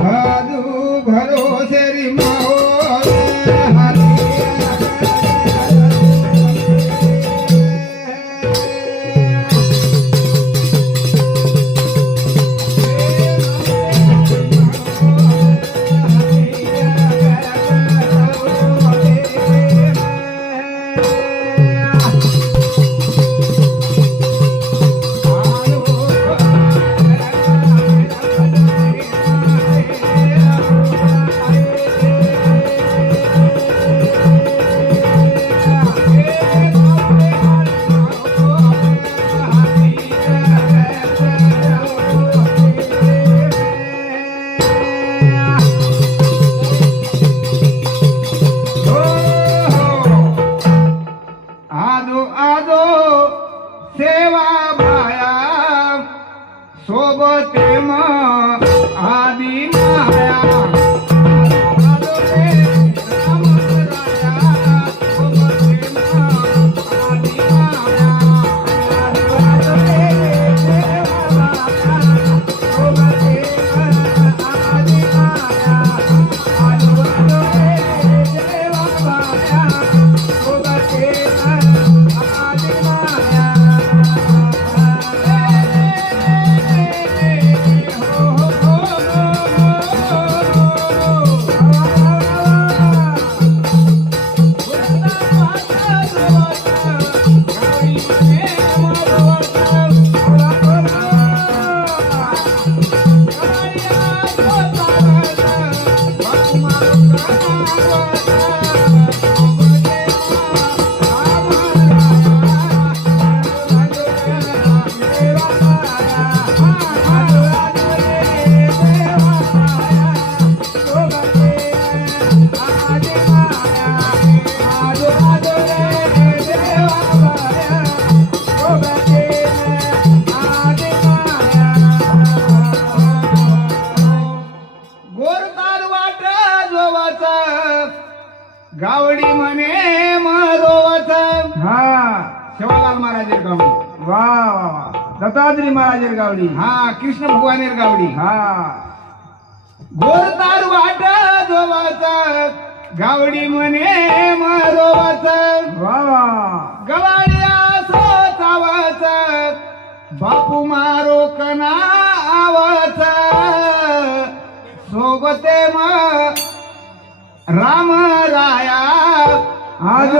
भादू भरोसे री माओ सेवा भाया सोबते मग आदि माया गावडी म्हणे मरोवत हा शिवालाल महाराजेर गावडी वा वा वा दत्तात्रय महाराजेर गावडी हा कृष्ण भगवानेर गावडी हा गोरतार वाट जोवाच गावडी म्हणे मरोवत वा वा गवाडिया सोचावच बापू मारो कना आवच सोबते मग राम राया आज